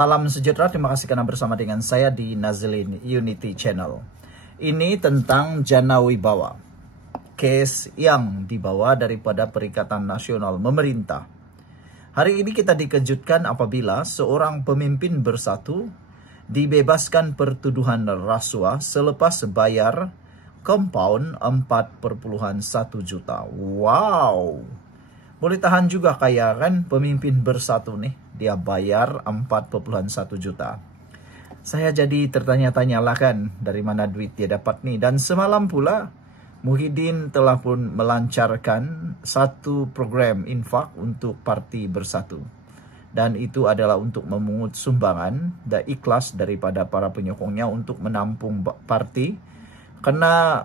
Salam sejahtera, terima kasih karena bersama dengan saya di Nazlin Unity Channel. Ini tentang Jana Wibawa, case yang dibawa daripada Perikatan Nasional Memerintah. Hari ini kita dikejutkan apabila seorang pemimpin bersatu dibebaskan pertuduhan rasuah selepas bayar kompaun 4,1 juta. Wow! Boleh tahan juga kaya kan pemimpin bersatu nih. Dia bayar 4,1 juta. Saya jadi tertanya-tanya lah kan dari mana duit dia dapat nih. Dan semalam pula Muhyiddin telah pun melancarkan satu program infak untuk parti bersatu. Dan itu adalah untuk memungut sumbangan dan ikhlas daripada para penyokongnya untuk menampung parti. Karena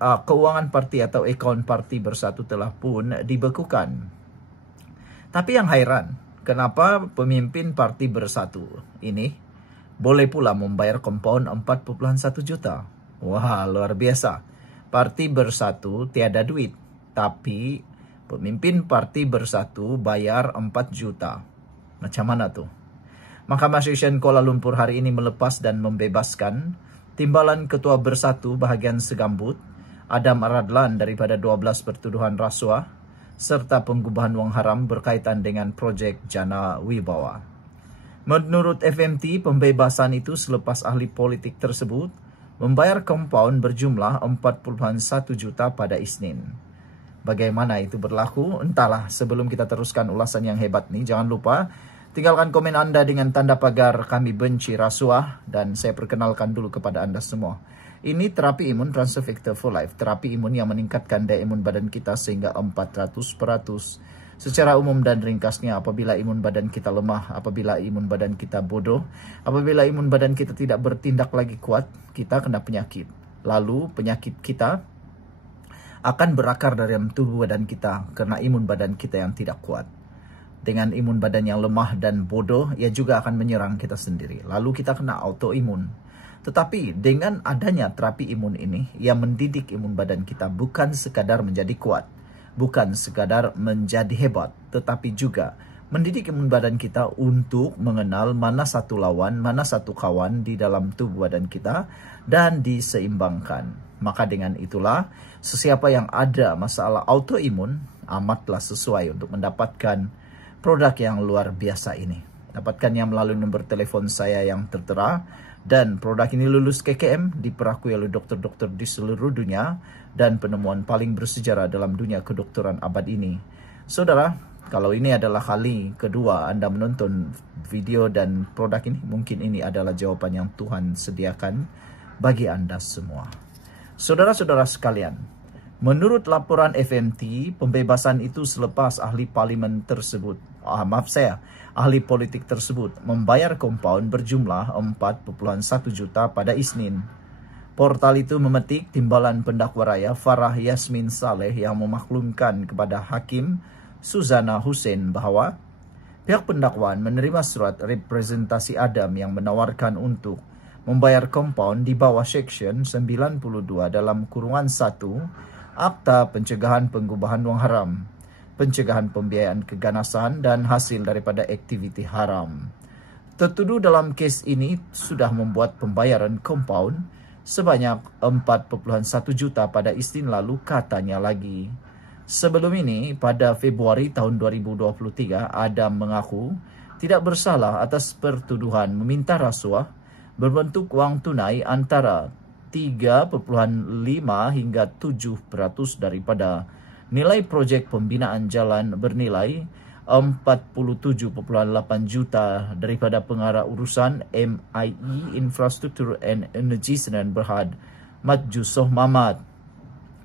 keuangan parti atau akaun parti bersatu telah pun dibekukan. Tapi yang heran, kenapa pemimpin parti bersatu ini boleh pula membayar kompaun 4,1 juta? Wah, luar biasa. Parti bersatu tiada duit, tapi pemimpin parti bersatu bayar 4 juta. Macam mana tuh? Mahkamah Session Kuala Lumpur hari ini melepas dan membebaskan Timbalan Ketua Bersatu bahagian Segambut, Adam Aradlan daripada 12 pertuduhan rasuah serta pengubahan wang haram berkaitan dengan projek Jana Wibawa. Menurut FMT, pembebasan itu selepas ahli politik tersebut membayar kompaun berjumlah 4,1 juta pada Isnin. Bagaimana itu berlaku? Entahlah. Sebelum kita teruskan ulasan yang hebat nih, jangan lupa tinggalkan komen Anda dengan tanda pagar kami benci rasuah dan saya perkenalkan dulu kepada Anda semua. Ini terapi imun Transfer Factor for Life, terapi imun yang meningkatkan daya imun badan kita sehingga 400%. Secara umum dan ringkasnya, apabila imun badan kita lemah, apabila imun badan kita bodoh, apabila imun badan kita tidak bertindak lagi kuat, kita kena penyakit. Lalu penyakit kita akan berakar dari dalam tubuh badan kita karena imun badan kita yang tidak kuat. Dengan imun badan yang lemah dan bodoh, ia juga akan menyerang kita sendiri. Lalu kita kena autoimun. Tetapi dengan adanya terapi imun ini, ia mendidik imun badan kita bukan sekadar menjadi kuat, bukan sekadar menjadi hebat, tetapi juga mendidik imun badan kita untuk mengenal mana satu lawan, mana satu kawan di dalam tubuh badan kita dan diseimbangkan. Maka dengan itulah, sesiapa yang ada masalah autoimun amatlah sesuai untuk mendapatkan produk yang luar biasa ini. Dapatkannya melalui nomor telepon saya yang tertera. Dan produk ini lulus KKM, diperakui oleh dokter-dokter di seluruh dunia. Dan penemuan paling bersejarah dalam dunia kedokteran abad ini. Saudara, kalau ini adalah kali kedua Anda menonton video dan produk ini, mungkin ini adalah jawaban yang Tuhan sediakan bagi Anda semua. Saudara-saudara sekalian, menurut laporan FMT, pembebasan itu selepas ahli parlimen tersebut, ahli politik tersebut membayar kompaun berjumlah 4,1 juta pada Isnin. Portal itu memetik timbalan pendakwa raya Farah Yasmin Saleh yang memaklumkan kepada Hakim Suzana Hussein bahawa pihak pendakwaan menerima surat representasi Adam yang menawarkan untuk membayar kompaun di bawah Seksyen 92 dalam kurungan 1 Akta Pencegahan Pengubahan Wang Haram, pencegahan pembiayaan keganasan dan hasil daripada aktiviti haram. Tertuduh dalam kes ini sudah membuat pembayaran kompaun sebanyak 4,1 juta pada Isnin lalu, katanya lagi. Sebelum ini, pada Februari tahun 2023, Adam mengaku tidak bersalah atas pertuduhan meminta rasuah berbentuk wang tunai antara 3,5 hingga 7% daripada nilai projek pembinaan jalan bernilai 47,8 juta daripada pengarah urusan MIE Infrastruktur and Energy Sdn Bhd Mat Yusof Mamat.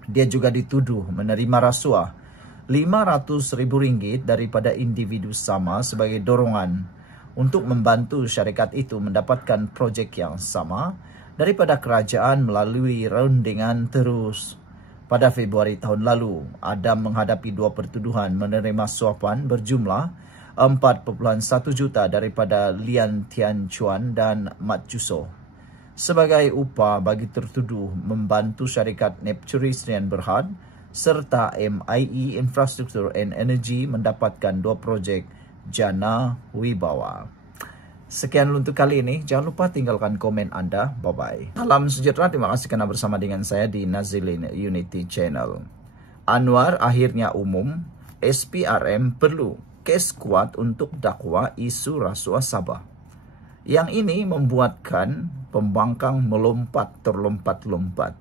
Dia juga dituduh menerima rasuah RM500,000 daripada individu sama sebagai dorongan untuk membantu syarikat itu mendapatkan projek yang sama daripada kerajaan melalui rundingan terus. Pada Februari tahun lalu, Adam menghadapi 2 pertuduhan menerima suapan berjumlah 4,1 juta daripada Lian Tian Chuan dan Mat Yusof sebagai upah bagi tertuduh membantu syarikat Nepturi Sdn Bhd serta MIE Infrastruktur and Energy mendapatkan 2 projek Jana Wibawa. Sekian untuk kali ini. Jangan lupa tinggalkan komen Anda. Bye-bye. Salam sejahtera. Terima kasih karena bersama dengan saya di Nazilin Unity Channel. Anwar akhirnya umum. SPRM perlu kes kuat untuk dakwa isu rasuah Sabah. Yang ini membuatkan pembangkang terlompat-lompat.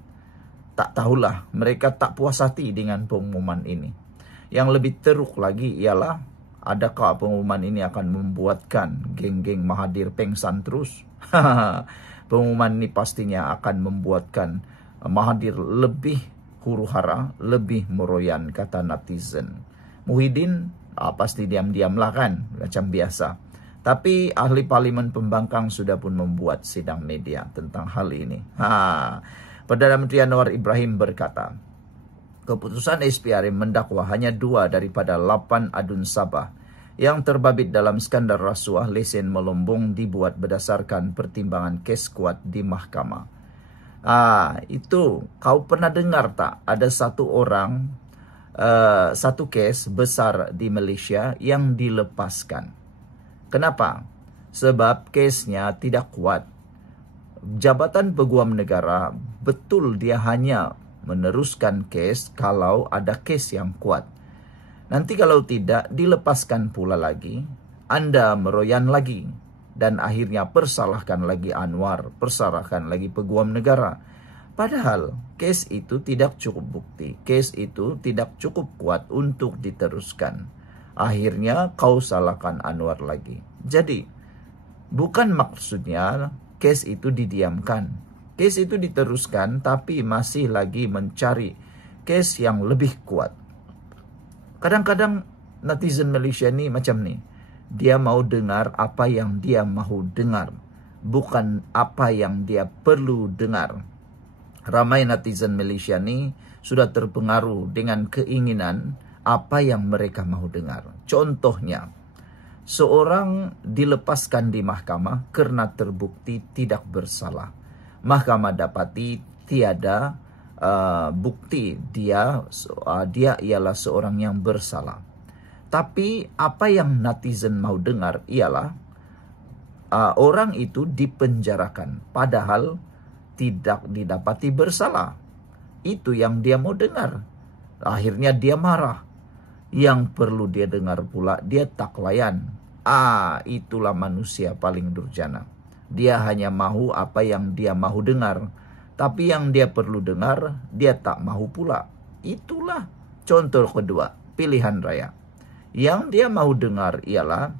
Tak tahulah, mereka tak puas hati dengan pengumuman ini. Yang lebih teruk lagi ialah, adakah pengumuman ini akan membuatkan geng-geng Mahathir pengsan terus? Pengumuman ini pastinya akan membuatkan Mahathir lebih huru-hara, lebih meroyan, kata netizen. Muhyiddin pasti diam-diamlah kan, macam biasa. Tapi ahli parlimen pembangkang sudah pun membuat sidang media tentang hal ini. Perdana Menteri Anwar Ibrahim berkata, keputusan SPRM mendakwa hanya 2 daripada 8 adun Sabah yang terbabit dalam skandal rasuah lesen melombong dibuat berdasarkan pertimbangan kes kuat di mahkamah. Itu kau pernah dengar tak ada satu kes besar di Malaysia yang dilepaskan? Kenapa? Sebab kesnya tidak kuat. Jabatan Peguam Negara betul dia hanya meneruskan kes kalau ada kes yang kuat. Nanti kalau tidak dilepaskan pula lagi, Anda meroyan lagi dan akhirnya persalahkan lagi Anwar, persalahkan lagi Peguam Negara. Padahal kes itu tidak cukup bukti, kes itu tidak cukup kuat untuk diteruskan. Akhirnya kau salahkan Anwar lagi. Jadi bukan maksudnya kes itu didiamkan. Kes itu diteruskan tapi masih lagi mencari kes yang lebih kuat. Kadang-kadang netizen Malaysia ni macam ni. Dia mau dengar apa yang dia mahu dengar, bukan apa yang dia perlu dengar. Ramai netizen Malaysia ni sudah terpengaruh dengan keinginan apa yang mereka mahu dengar. Contohnya, seorang dilepaskan di mahkamah kerana terbukti tidak bersalah. Mahkamah dapati tiada bukti dia ialah seorang yang bersalah. Tapi apa yang netizen mau dengar ialah orang itu dipenjarakan padahal tidak didapati bersalah. Itu yang dia mau dengar. Akhirnya dia marah. Yang perlu dia dengar pula, dia tak layan. Itulah manusia paling durjana. Dia hanya mahu apa yang dia mahu dengar. Tapi yang dia perlu dengar, dia tak mahu pula. Itulah contoh kedua, pilihan raya. Yang dia mahu dengar ialah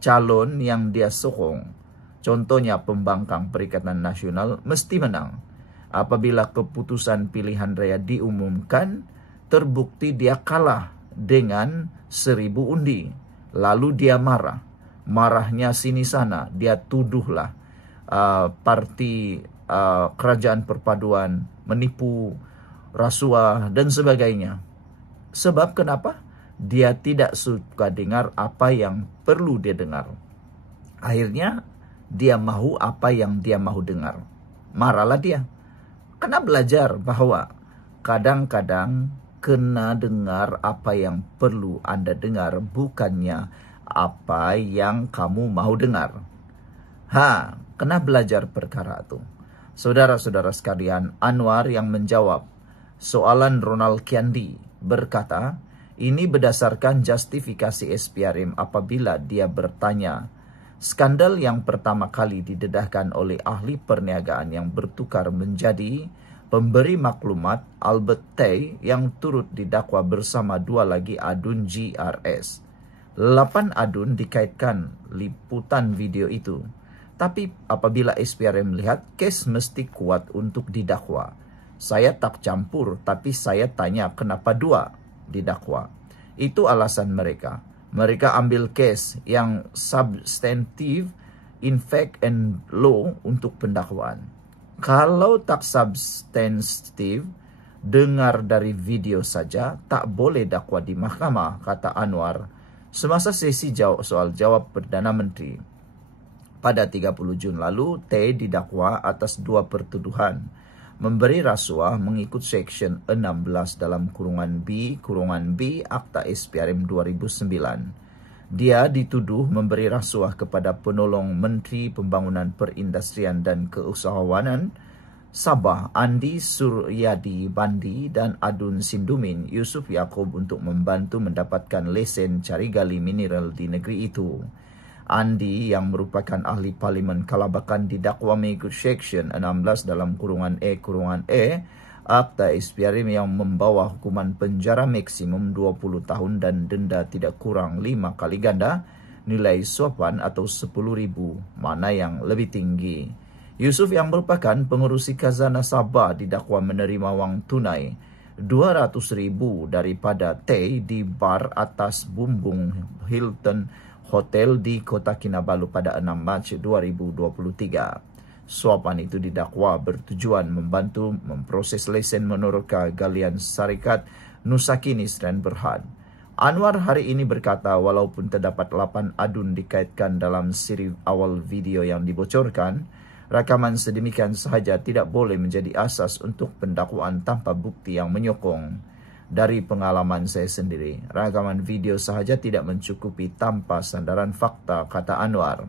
calon yang dia sokong. Contohnya pembangkang Perikatan Nasional mesti menang. Apabila keputusan pilihan raya diumumkan, terbukti dia kalah dengan 1000 undi. Lalu dia marah. Marahnya sini sana. Dia tuduhlah parti kerajaan perpaduan menipu, rasuah dan sebagainya. Sebab kenapa? Dia tidak suka dengar apa yang perlu dia dengar. Akhirnya dia mahu apa yang dia mahu dengar. Marahlah dia. Kena belajar bahawa kadang-kadang kena dengar apa yang perlu Anda dengar, bukannya apa yang kamu mahu dengar. Kena belajar perkara itu. Saudara-saudara sekalian, Anwar yang menjawab soalan Ronald Kiandi berkata, ini berdasarkan justifikasi SPRM apabila dia bertanya, skandal yang pertama kali didedahkan oleh ahli perniagaan yang bertukar menjadi pemberi maklumat Albert Tay yang turut didakwa bersama 2 lagi adun GRS. 8 adun dikaitkan liputan video itu. Tapi apabila SPRM melihat kes mesti kuat untuk didakwa. Saya tak campur, tapi saya tanya kenapa 2 didakwa. Itu alasan mereka. Mereka ambil kes yang substantive, in fact and law untuk pendakwaan. Kalau tak substantive, dengar dari video saja, tak boleh dakwa di mahkamah, kata Anwar semasa sesi soal jawab Perdana Menteri. Pada 30 Jun lalu, Tay didakwa atas 2 pertuduhan. Memberi rasuah mengikut Seksyen 16 dalam kurungan B Akta SPRM 2009. Dia dituduh memberi rasuah kepada penolong Menteri Pembangunan Perindustrian dan Keusahawanan Sabah Andi Suryadi Bandi dan Adun Sindumin Yusuf Yaakob untuk membantu mendapatkan lesen cari gali mineral di negeri itu. Andi yang merupakan ahli Parlimen Kalabakan didakwa mengikut Seksyen 16 dalam kurungan E Akta SPRM yang membawa hukuman penjara maksimum 20 tahun dan denda tidak kurang 5 kali ganda nilai suapan atau 10.000, mana yang lebih tinggi. Yusuf yang merupakan pengurusi khazanah Sabah didakwa menerima wang tunai 200.000 daripada Tay di bar atas bumbung Hilton Hotel di Kota Kinabalu pada 6 Mac 2023. Suapan itu didakwa bertujuan membantu memproses lesen menurut kegalian Syarikat Nusakinis dan Berhad. Anwar hari ini berkata walaupun terdapat 8 adun dikaitkan dalam siri awal video yang dibocorkan, rakaman sedemikian sahaja tidak boleh menjadi asas untuk pendakwaan tanpa bukti yang menyokong. Dari pengalaman saya sendiri, rakaman video sahaja tidak mencukupi tanpa sandaran fakta, kata Anwar.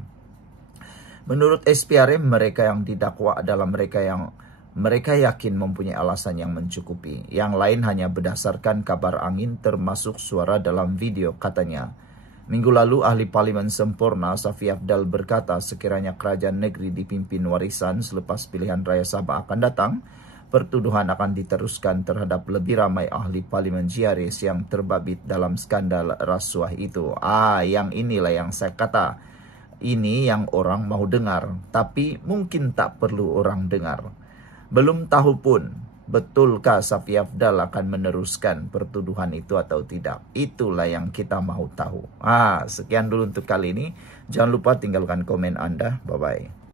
Menurut SPRM, mereka yang didakwa adalah mereka yakin mempunyai alasan yang mencukupi. Yang lain hanya berdasarkan kabar angin termasuk suara dalam video, katanya. Minggu lalu, ahli Parlimen Sempurna Safi Afdal berkata sekiranya kerajaan negeri dipimpin warisan selepas pilihan raya Sabah akan datang, pertuduhan akan diteruskan terhadap lebih ramai ahli Parlimen GRS yang terbabit dalam skandal rasuah itu. Yang inilah yang saya kata. Ini yang orang mau dengar, tapi mungkin tak perlu orang dengar. Belum tahu pun, betulkah Safi Afdal akan meneruskan pertuduhan itu atau tidak. Itulah yang kita mau tahu. Sekian dulu untuk kali ini. Jangan lupa tinggalkan komen Anda. Bye-bye.